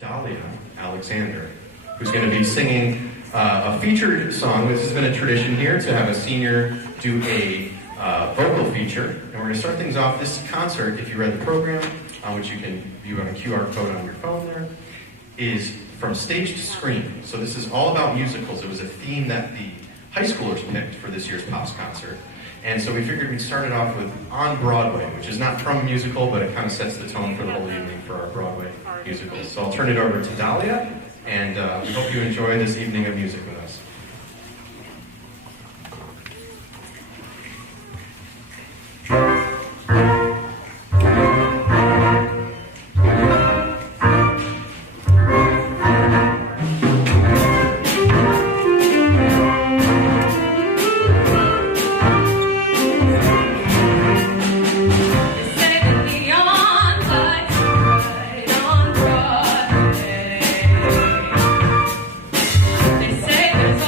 Dahlia Alexander, who's going to be singing a featured song. This has been a tradition here to have a senior do a vocal feature. And we're going to start things off. This concert, if you read the program, which you can view on a QR code on your phone there, is from stage to screen. So this is all about musicals. It was a theme that the high schoolers picked for this year's Pops concert. And so we figured we'd start it off with On Broadway, which is not from a musical, but it kind of sets the tone for the whole evening for our Broadway musicals. So I'll turn it over to Dahlia, and we hope you enjoy this evening of music with us. They say there's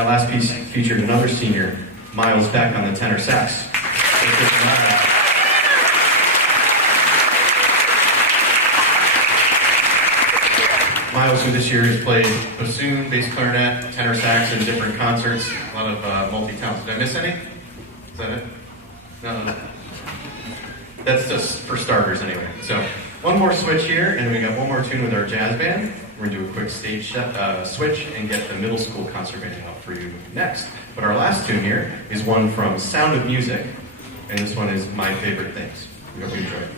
That last piece featured another senior, Miles Beck, on the tenor sax. Miles, who this year has played bassoon, bass clarinet, tenor sax in different concerts, a lot of multi-talents. Did I miss any? Is that it? No. That's just for starters anyway. So one more switch here, and we got one more tune with our jazz band. We're going to do a quick stage switch and get the middle school concert band up for you next. But our last tune here is one from Sound of Music, and this one is My Favorite Things. We hope you enjoy it.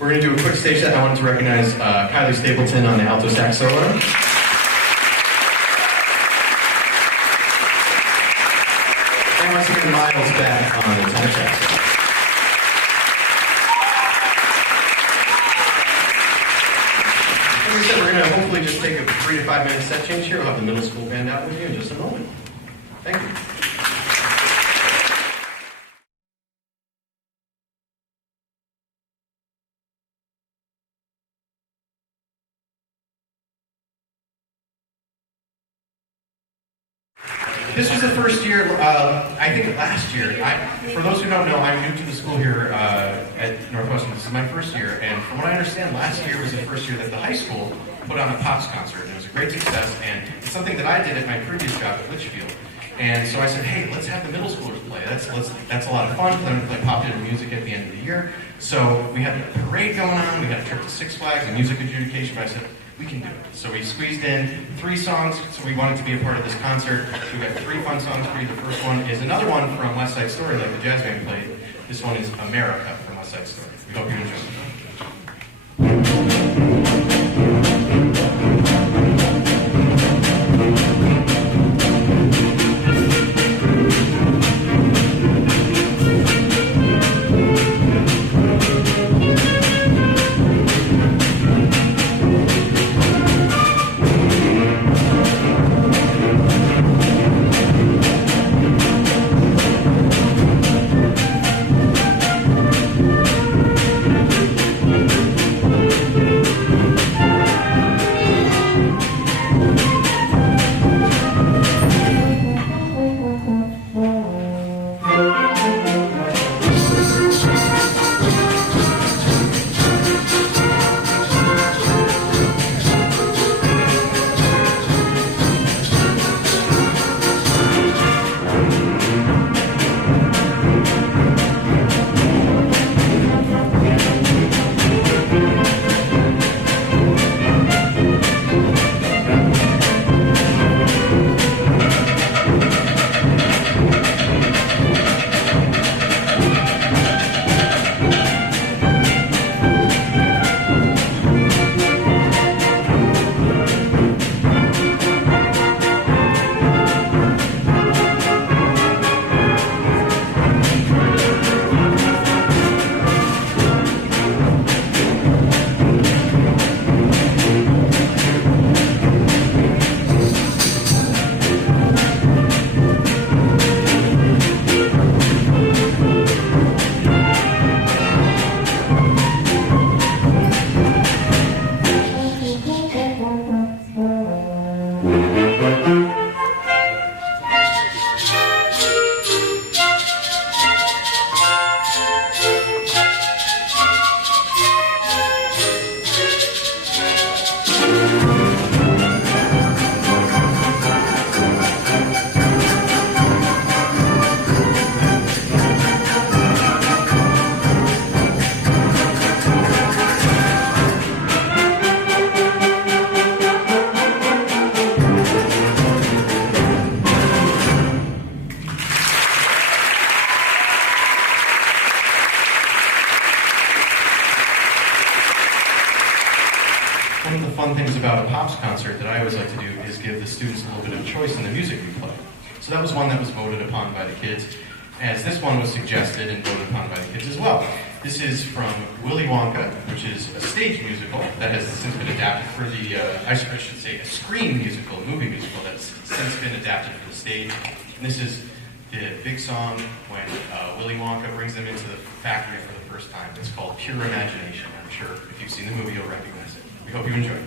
We're going to do a quick stage set. I wanted to recognize Kylie Stapleton on the alto sax solo. And once again, Miles Beck on the tenor sax. Like I said, we're going to hopefully just take a 3 to 5 minute set change here. We'll have the middle school band out with you in just a moment. Thank you. This was the first year, I think last year. For those who don't know, I'm new to the school here at Northwestern. This is my first year, and from what I understand, last year was the first year that the high school put on a Pops concert, and it was a great success, and it's something that I did at my previous job at Litchfield. And so I said, hey, let's have the middle schoolers play. That's a lot of fun. Then we play popular music at the end of the year. So we had a parade going on, we had a trip to Six Flags, and music adjudication, but I said, we can do it. So we squeezed in 3 songs, so we wanted to be a part of this concert. We got 3 fun songs for you. The first one is another one from West Side Story, like the jazz band played. This one is America from West Side Story. We hope you enjoy it. one of the fun things about a Pops concert that I always like to do is give the students a little bit of choice in the music we play. So that was one that was voted upon by the kids, as this one was suggested and voted upon by the kids as well. This is from Willy Wonka, which is a stage musical that has since been adapted for the, I should say a screen musical, a movie musical that's since been adapted for the stage. And this is the big song when Willy Wonka brings them into the factory for the first time. It's called Pure Imagination. I'm sure if you've seen the movie, you'll recognize it. We hope you enjoy it.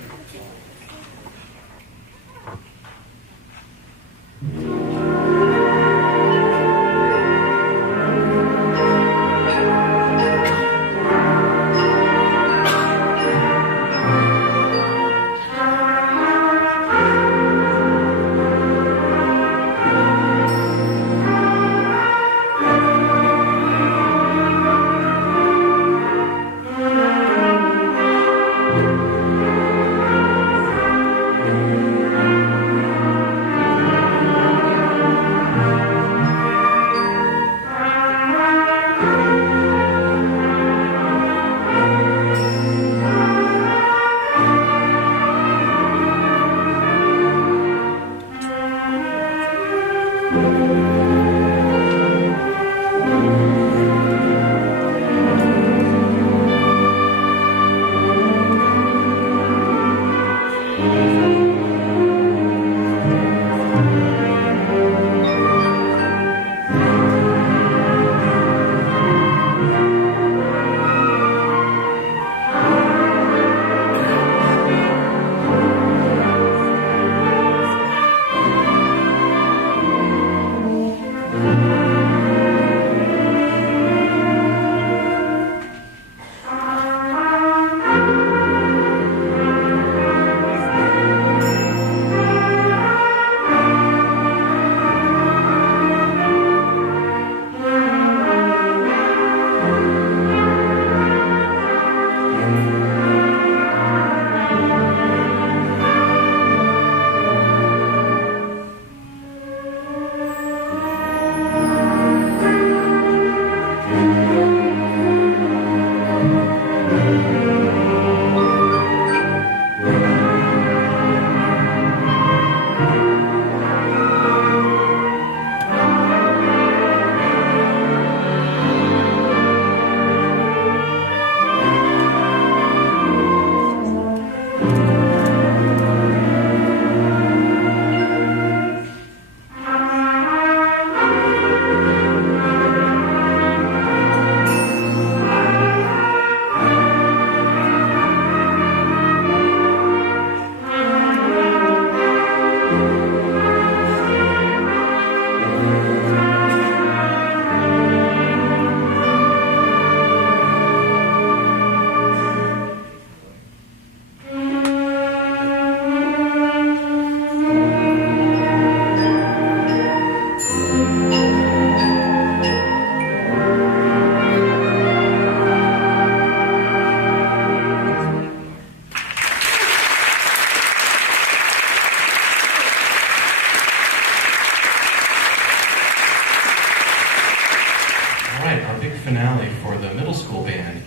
Finale for the middle school band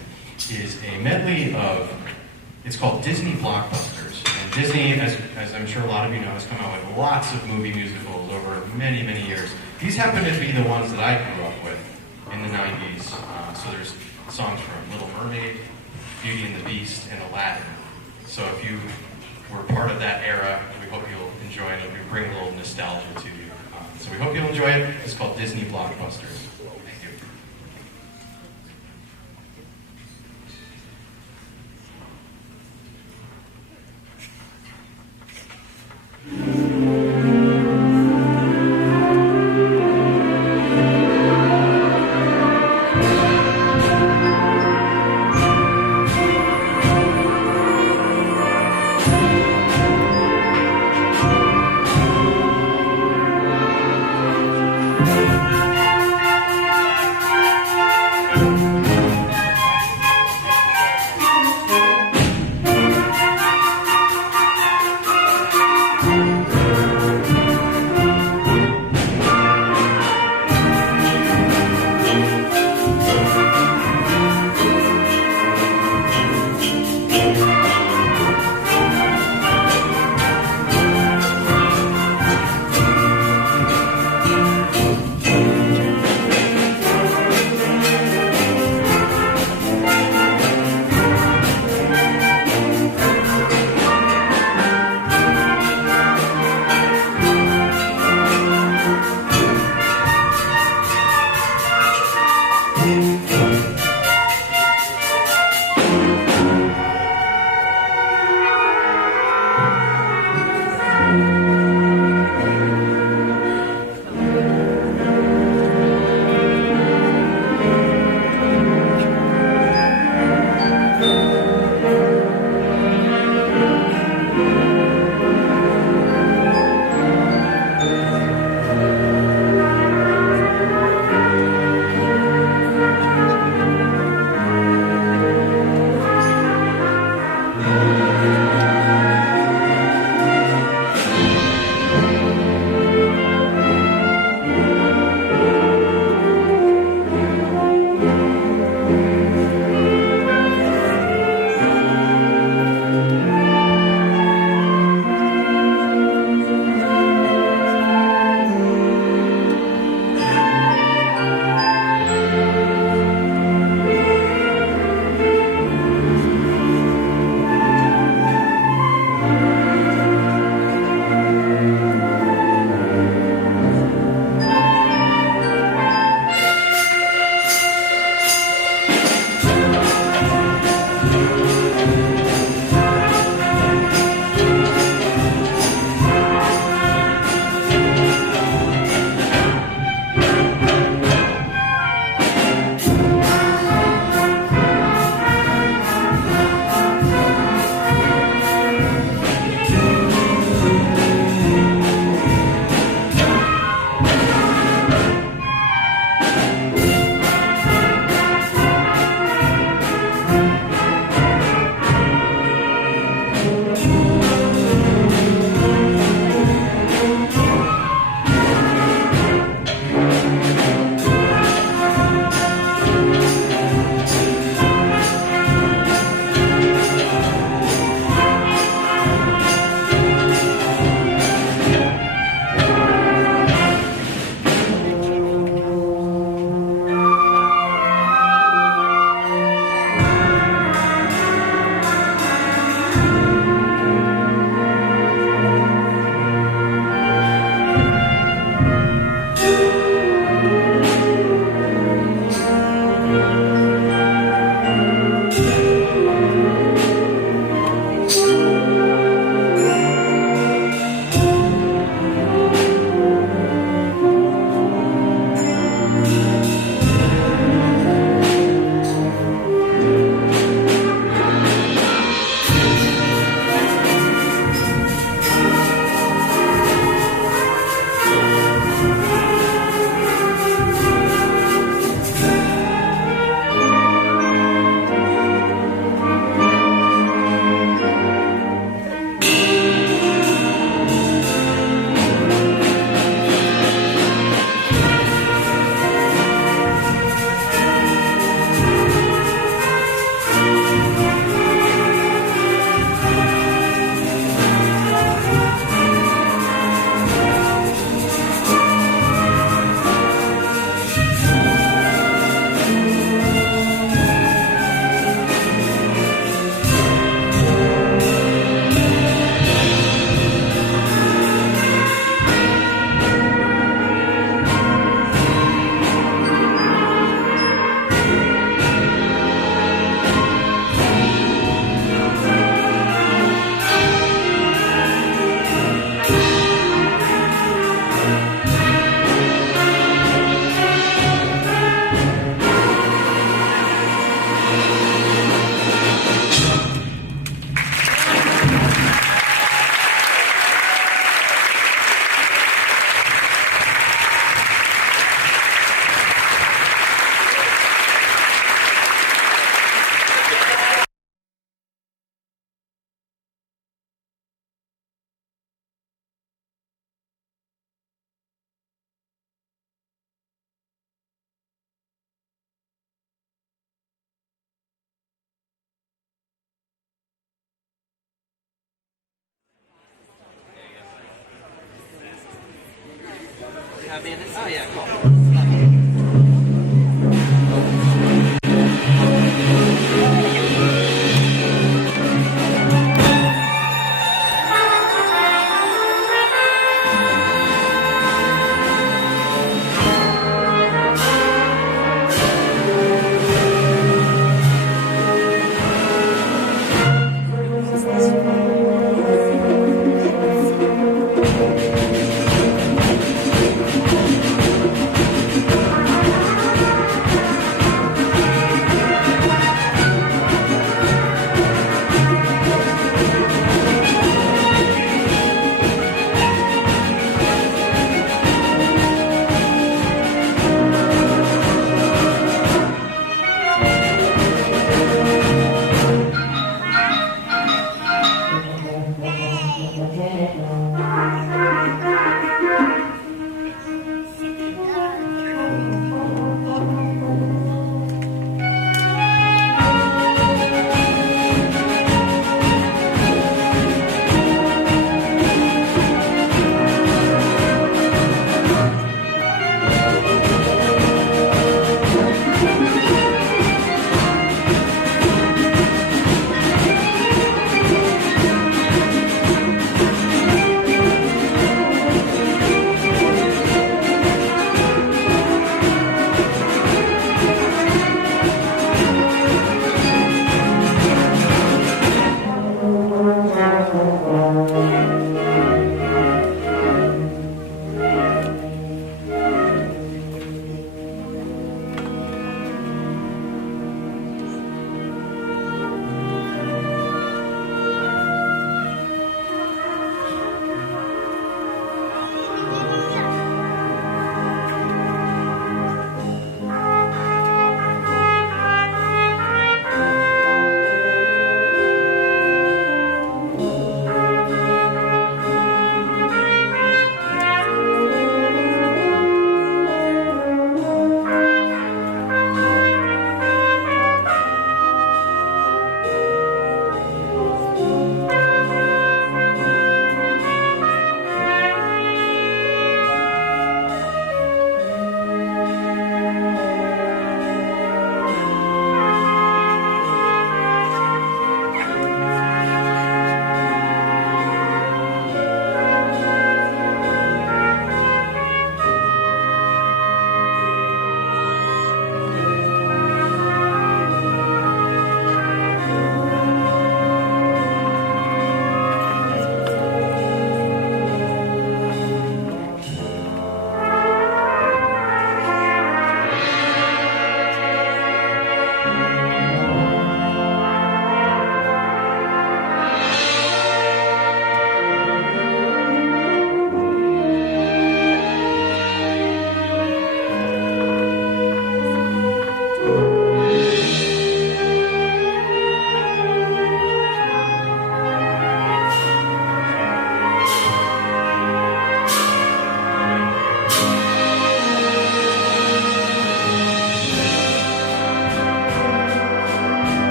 is a medley of, it's called Disney blockbusters. And Disney, as I'm sure a lot of you know, has come out with lots of movie musicals over many, many years. These happen to be the ones that I grew up with in the 90s. So there's songs from Little Mermaid, Beauty and the Beast, and Aladdin. So if you were part of that era, we hope you'll enjoy it. We bring a little nostalgia to you. So we hope you'll enjoy it. It's called Disney Blockbusters. Thank you.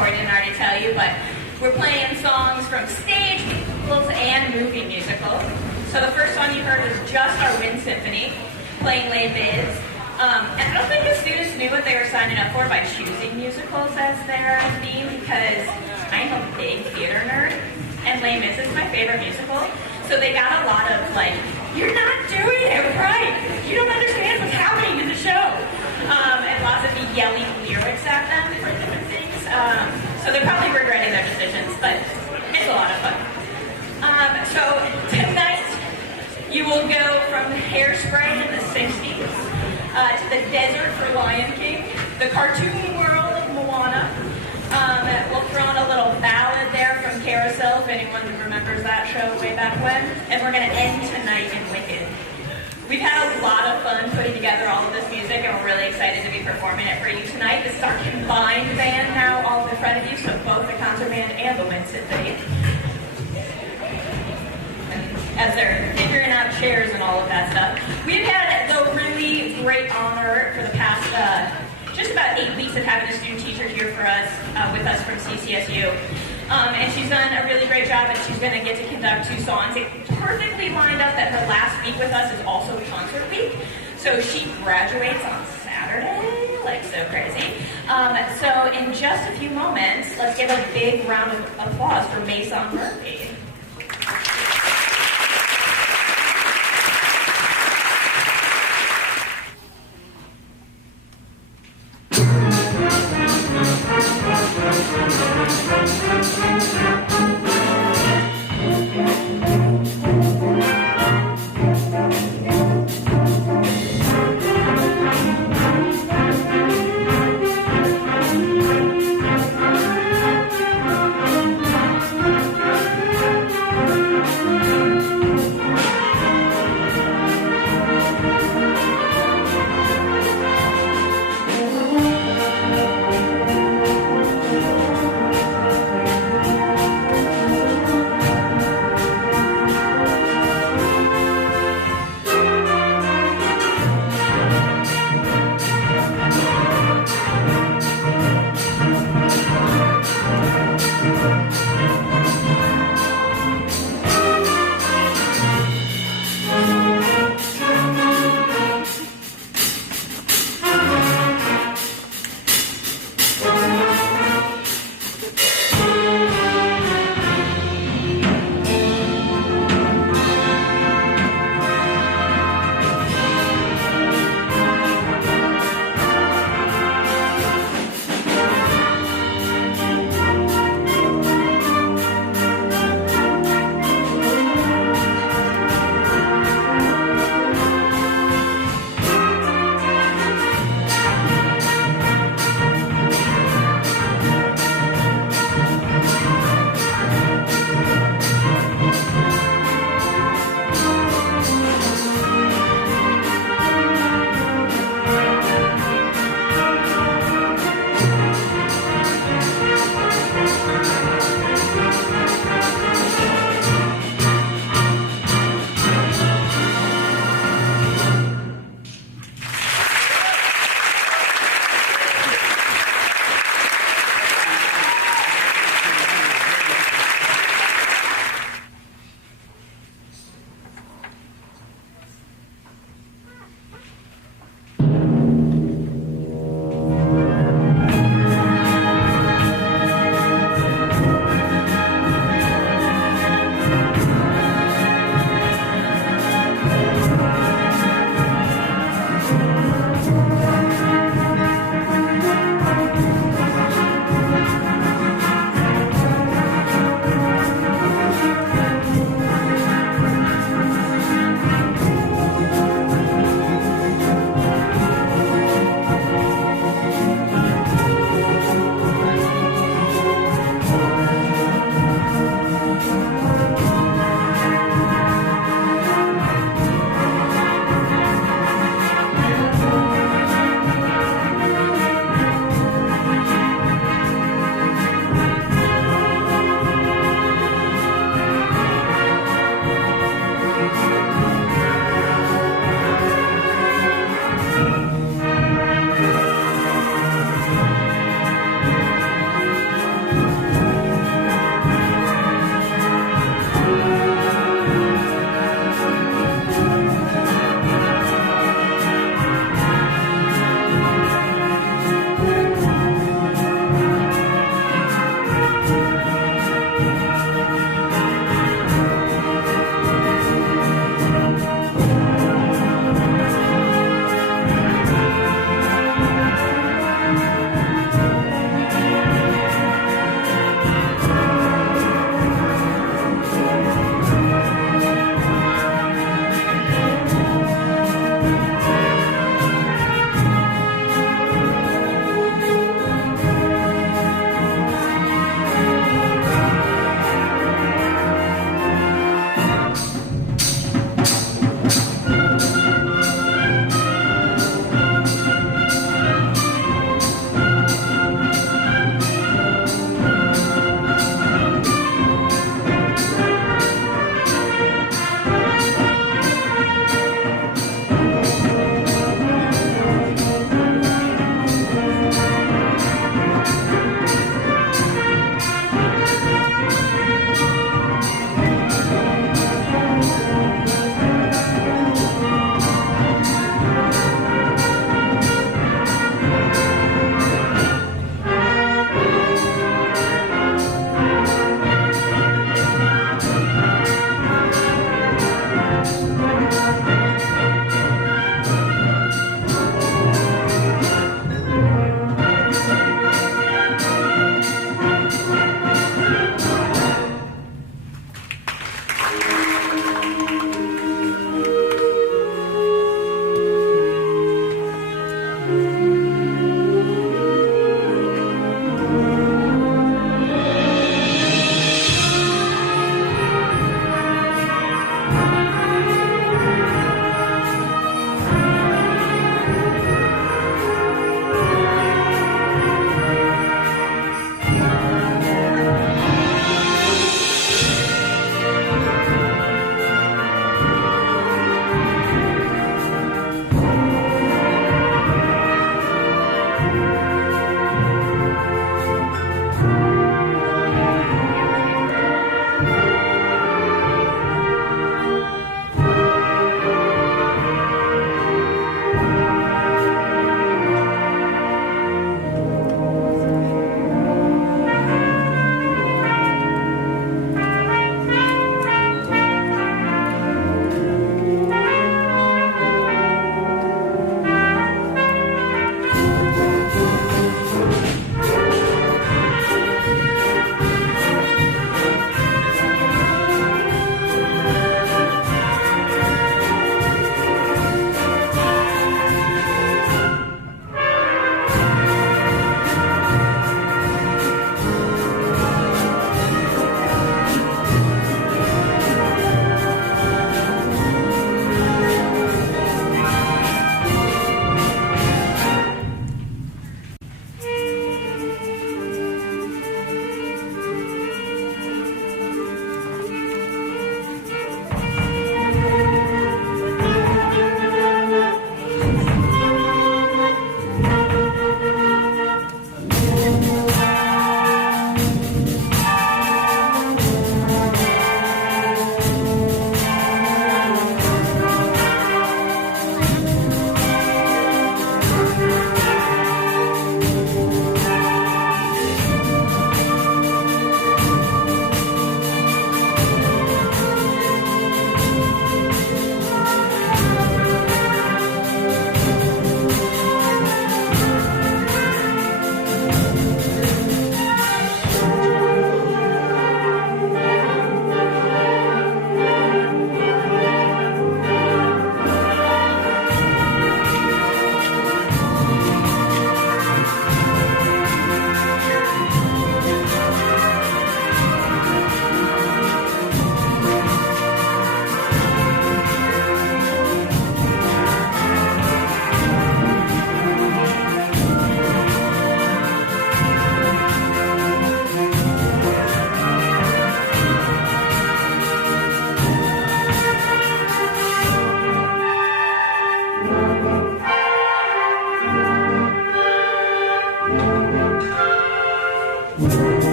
Corey didn't already tell you, but we're playing songs from stage musicals and movie musicals. So the first song you heard was just our Wind Symphony, playing Les Mis. And I don't think the students knew what they were signing up for by choosing musicals as their theme, because I'm a big theater nerd, and Les Mis is my favorite musical. So they got a lot of like, you're not doing it right. You don't understand what's happening in the show. And lots of me yelling lyrics at them for different things. So they're probably regretting their decisions, but it's a lot of fun. So tonight, you will go from Hairspray in the 60s to the desert for Lion King, the cartoon world of Moana. We'll throw in a little ballad there from Carousel, if anyone remembers that show way back when. And we're going to end tonight in Wicked. We've had a lot of fun putting together all of this music, and we're really excited to be performing it for you tonight. This is our combined band now, all in front of you, so both the concert band and the Wind Symphony. As they're figuring out chairs and all of that stuff. We've had the really great honor for the past just about 8 weeks of having a student teacher here for us, with us from CCSU. And she's done a really great job, and she's going to get to conduct 2 songs. It perfectly lined up that her last week with us is also concert week. So she graduates on Saturday, like so crazy. So in just a few moments, let's give a big round of applause for Mason Murphy.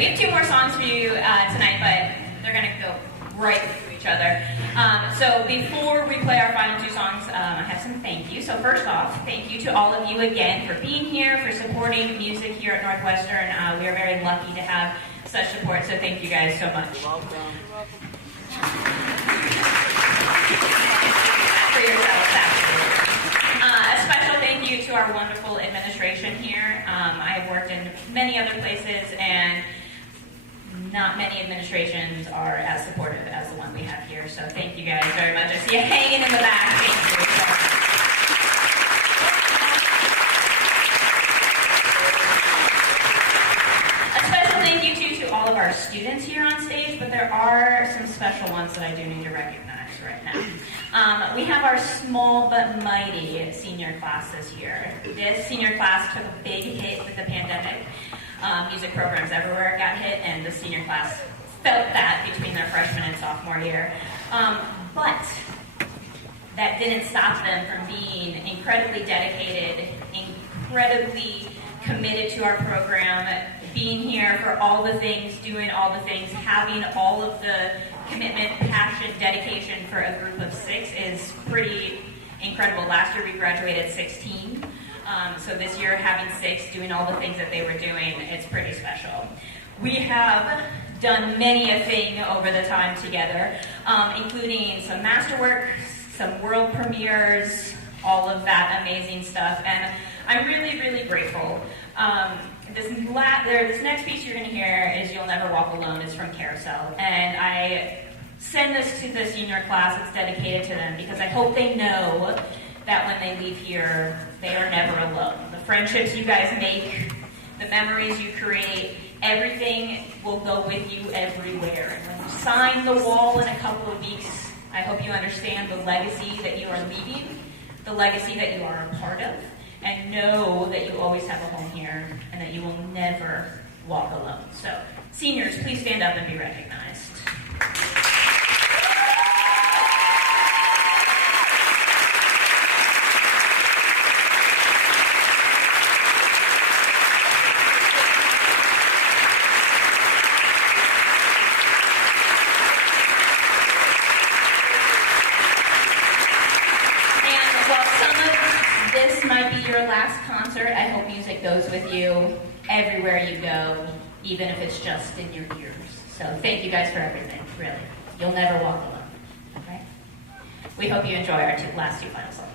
We have 2 more songs for you tonight, but they're going to go right through each other. So before we play our final 2 songs, I have some thank you. So first off, thank you to all of you again for being here, for supporting music here at Northwestern. We are very lucky to have such support, so thank you guys so much. Welcome. For yourselves, absolutely. A special thank you to our wonderful administration here. I have worked in many other places, and not many administrations are as supportive as the one we have here. So thank you guys very much. I see you hanging in the back. Thank you. A special thank you too to all of our students here on stage, but there are some special ones that I do need to recognize right now. We have our small but mighty senior class this year. This senior class took a big hit with the pandemic. Music programs everywhere got hit, and the senior class felt that between their freshman and sophomore year. But that didn't stop them from being incredibly dedicated, incredibly committed to our program, being here for all the things, doing all the things, having all of the commitment, passion, dedication for a group of 6 is pretty incredible. Last year we graduated 16. So this year, having 6 doing all the things that they were doing, it's pretty special. We have done many a thing over the time together, including some masterwork, some world premieres, all of that amazing stuff, and I'm really, really grateful. This next piece you're going to hear is You'll Never Walk Alone. It's from Carousel, and I send this to the senior class. It's dedicated to them because I hope they know that when they leave here, they are never alone. The friendships you guys make, the memories you create, everything will go with you everywhere. And when you sign the wall in a couple of weeks, I hope you understand the legacy that you are leaving, the legacy that you are a part of, and know that you always have a home here and that you will never walk alone. So, seniors, please stand up and be recognized. I hope music goes with you everywhere you go, even if it's just in your ears. So thank you guys for everything, really. You'll never walk alone, okay? We hope you enjoy our last 2 final songs.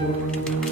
Thank you.